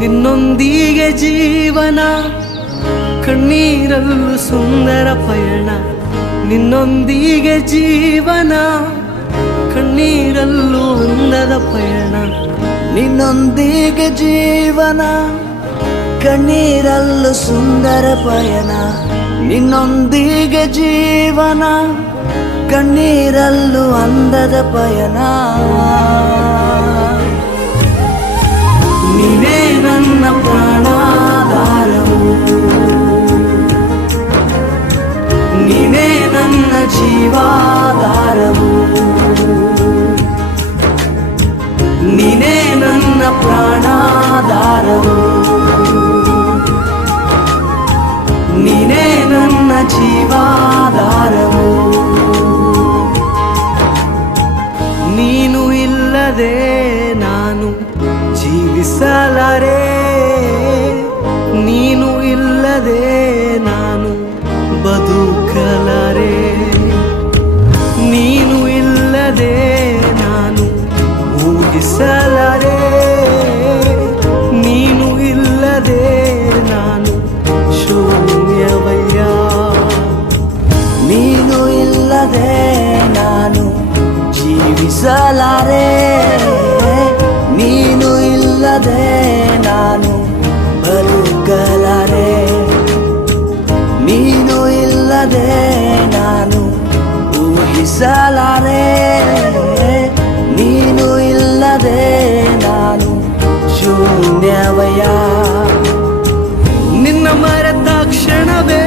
ನಿನ್ನೊಂದಿಗೆ ಜೀವನ ಕಣ್ಣೀರಲ್ಲೂ ಸುಂದರ ಪಯಣ. ನಿನ್ನೊಂದಿಗೆ ಜೀವನ ಕಣ್ಣೀರಲ್ಲೂ ಅಂದದ ಪಯಣ. ನಿನ್ನೊಂದಿಗೆ ಜೀವನ ಕಣ್ಣೀರಲ್ಲೂ ಸುಂದರ ಪಯಣ. ನಿನ್ನೊಂದಿಗೆ ಜೀವನ ಕಣ್ಣೀರಲ್ಲೂ ಅಂದದ ಪಯಣ. ನೀನೇ ನನ್ನ ಪ್ರಾಣಾಧಾರವು, ನೀನೇ ನನ್ನ ಜೀವಾಧಾರವು, ನೀನೇ ನನ್ನ ಪ್ರಾಣಾಧಾರವು, ನೀನೇ ನನ್ನ ಜೀವಾಧಾರವು. ನೀನು ಇಲ್ಲದೆ ನಾನು ಜೀವಿಸಲಾರೆ, ನೀನು ಇಲ್ಲದೆ ನಾನು ಬದುಕಲಾರೆ. ನೀನು ಇಲ್ಲದೆ ನಾನು ಊಹಿಸಲಾರೆ, ನೀನು ಇಲ್ಲದೆ ನಾನು ಶೂನ್ಯವಯ್ಯ. ನೀನು ಇಲ್ಲದೆ ನಾನು ಜೀವಿಸಲಾರೆ, ನೀನು ಇಲ್ಲದೆ ನಾನು ಬದುಕಲಾರೆ. ನೀನು ಇಲ್ಲದೆ ನಾನು ಊಹಿಸಲಾರೆ, ನೀನು ಇಲ್ಲದೆ ನಾನು ಶೂನ್ಯವಯ್ಯ. ನಿನ್ನ ಮರೆತ ಕ್ಷಣವೇ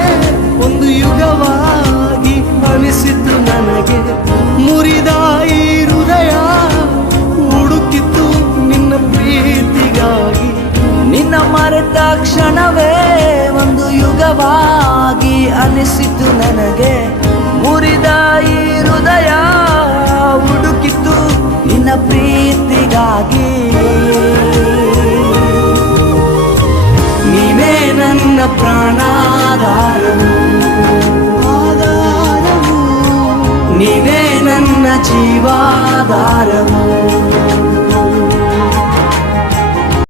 ಒಂದು ಯುಗವಾಗಿ ಅನಿಸಿತು ನನಗೆ. ಮುರಿದ ಈ ಹೃದಯ ಹುಡುಕಿತ್ತು ನಿನ್ನ ಪ್ರೀತಿಗಾಗಿ. ನಿನ್ನ ಮರೆತ ಕ್ಷಣವೇ ಒಂದು ಯುಗವಾಗಿ ಅನಿಸಿತು ನನಗೆ. ಮುರಿದ ಈ ಹೃದಯ ಹುಡುಕಿತು ನಿನ್ನ ಪ್ರೀತಿಗಾಗಿ. ನೀನೇ ನನ್ನ ಪ್ರಾಣಾಧಾರವು, ನೀನೇ ನನ್ನ ಜೀವಾಧಾರವು.